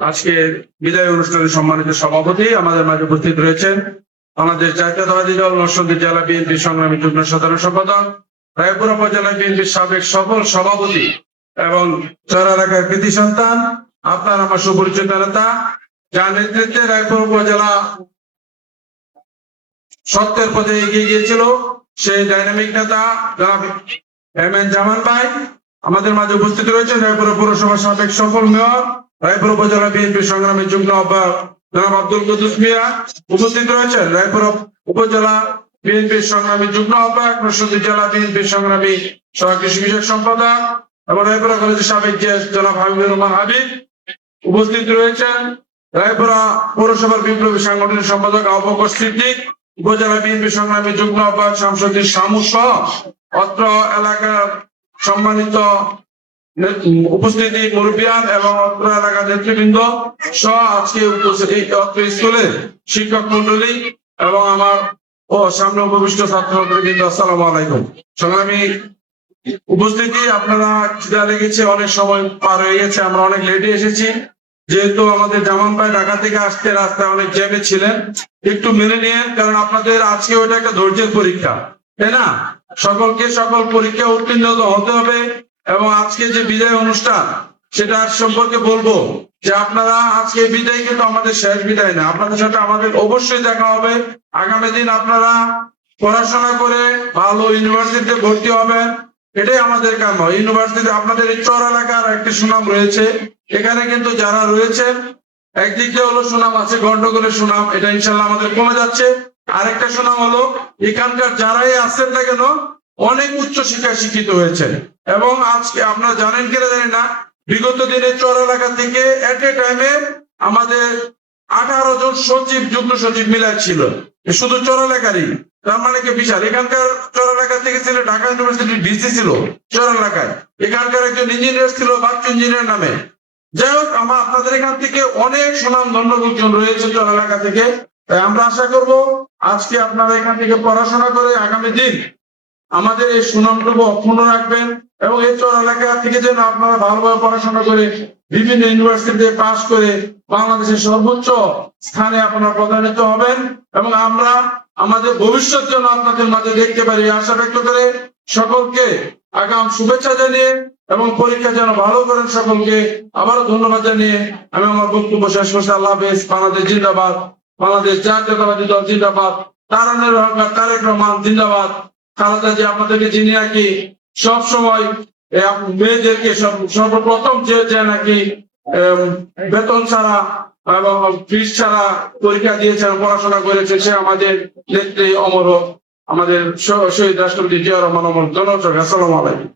আজকে বিদায় অনুষ্ঠানে সম্মানিত সভাপতি আমাদের মাঝে উপস্থিত রয়েছেন আমাদের জাতীয়তাবাদী দল নরসিংদী জেলা বিএনপি সংগ্রামী যুগ্ম সাধারণ সম্পাদক, রায়পুর উপজেলা বিএনপির সাবেক সফল সভাপতি এবং চর এলাকার কৃতি সন্তান, আপনার আমার সুপরিচিত নেতা, যার নেতৃত্বে রায়পুর উপজেলা সত্যের পথে এগিয়ে গিয়েছিল সেই ডাইনামিক নেতা জনাব এম এন জামান ভাই আমাদের মাঝে উপস্থিত রয়েছেন। রায়পুর পৌরসভার সাবেক সফল মেয়র, রায়পুর উপজেলা বিএনপি সংগ্রামী যুগ্ম আহ্বায়ক জনাব আব্দুল কুদ্দুস মিয়া উপস্থিত রয়েছেন। রায়পুর উপজেলা বিএনপির সংগ্রামী যুগ্ম আহ্বায়ক, নরসিংদী জেলা বিএনপির সংগ্রামী কৃষি বিষয়ক সম্পাদক এবং রায়পুরা কলেজের সাবেক জনাব হাবিবুর রহমান হাবিব উপস্থিত রয়েছেন। রায়পুরা পৌরসভার বিপ্লবী সাংগঠনিক সম্পাদক আবু বকর সিদ্দিক, উপজেলা বিএনপি সংগ্রামী যুগ্ম আহ্বায়ক শামসুদ্দিন শামু সহ অত্র এলাকার সম্মানিত উপস্থিতি মুরব্বিয়ান এবং অত্র এলাকার নেতৃবৃন্দ সহ আজকে অত্র স্কুলের শিক্ষক মন্ডলী এবং আমার সামনে উপবিষ্ট ছাত্রছাত্রীবৃন্দ, আসসালামু আলাইকুম। সংগ্রামী উপস্থিতি, আপনারা খিদা লেগেছে, অনেক সময় পার হয়ে গেছে, আমরা অনেক লেটে এসেছি। যেহেতু আমাদের জামান ভাই ঢাকা থেকে আসতে রাস্তায় অনেক জ্যামে ছিলেন, একটু মেনে নিন, কারণ আপনাদের আজকে ওইটা একটা ধৈর্যের পরীক্ষা, তাই না? সকলকে সকল পরীক্ষা উত্তীর্ণ হতে হবে এবং আজকে যে বিদায় অনুষ্ঠান সেটা সম্পর্কে বলবো যে আপনারা আজকে বিদায় কিন্তু আমাদের শেষ বিদায় না, আপনাদের সাথে আমাদের অবশ্যই দেখা হবে। আগামী দিন আপনারা পড়াশোনা করে ভালো ইউনিভার্সিটিতে ভর্তি হবেন, এটাই আমাদের কাম্য। ইউনিভার্সিটি আপনাদের এই চর এলাকার একটি সুনাম রয়েছে, এখানে কিন্তু যারা রয়েছেন একদিক দিয়ে হলো সুনাম আছে, গন্ডগোলের সুনাম, এটা ইনশাল্লাহ আমাদের কমে যাচ্ছে। আরেকটা সুনাম হলো এখানকার যারাই আছেন না কেন অনেক উচ্চ শিক্ষায় শিক্ষিত হয়েছে। এবং আজকে আপনারা জানেন কিনা জানি না, বিগত দিনে চর এলাকা থেকে এট এ টাইমে আমাদের 18 জন সচিব যুগ্ম সচিব মিলা ছিল, শুধু চর এলাকারই। তার মানে কি বিশাল। এখানকার চর এলাকা থেকে ছিল ঢাকা ইউনিভার্সিটি ডিসি ছিল চর এলাকায়, এখানকার একজন ইঞ্জিনিয়ার ছিল বাচ্চু ইঞ্জিনিয়ার নামে। যাই হোক, আপনাদের এখান থেকে অনেক সুনাম ধন্য লোকজন রয়েছে চর এলাকা থেকে। তাই আমরা আশা করব আজকে আপনারা এখান থেকে পড়াশোনা করে আগামী দিন আমাদের এই সুনামটুকু অক্ষুণ্ণ রাখবেন এবং এই চর এলাকা থেকে যেন আপনারা ভালোভাবে পড়াশোনা করে বিভিন্ন ইউনিভার্সিটিতে পাশ করে বাংলাদেশের সর্বোচ্চ স্থানে আপনারা পদান্বিত হবেন এবং আমরা আমাদের ভবিষ্যৎ যেন আপনাদের মাঝে দেখতে পারি, আশা ব্যক্ত করে সকলকে আগাম শুভেচ্ছা জানিয়ে এবং পরীক্ষা যেন ভালো করেন সকলকে আবারও ধন্যবাদ জানিয়ে আমি আমার বক্তব্য শেষ করছি। আল্লাহ হাফেজ। বাংলাদেশ জিন্দাবাদ, বাংলাদেশ জাতীয়তাবাদী দল জিন্দাবাদ, তারেক রহমান জিন্দাবাদ। খালেদা জি আপনাদেরকে যিনি নাকি সব সময় মেয়েদেরকে সর্বপ্রথম যে নাকি বেতন ছাড়া এবং ফিস ছাড়া পরীক্ষা দিয়েছেন, পড়াশোনা করেছে, সে আমাদের নেত্রী অমর হোক, আমাদের শহীদ রাষ্ট্রপতি জিয়া রহমান অমর। ধন্যবাদ। আসসালামু আলাইকুম।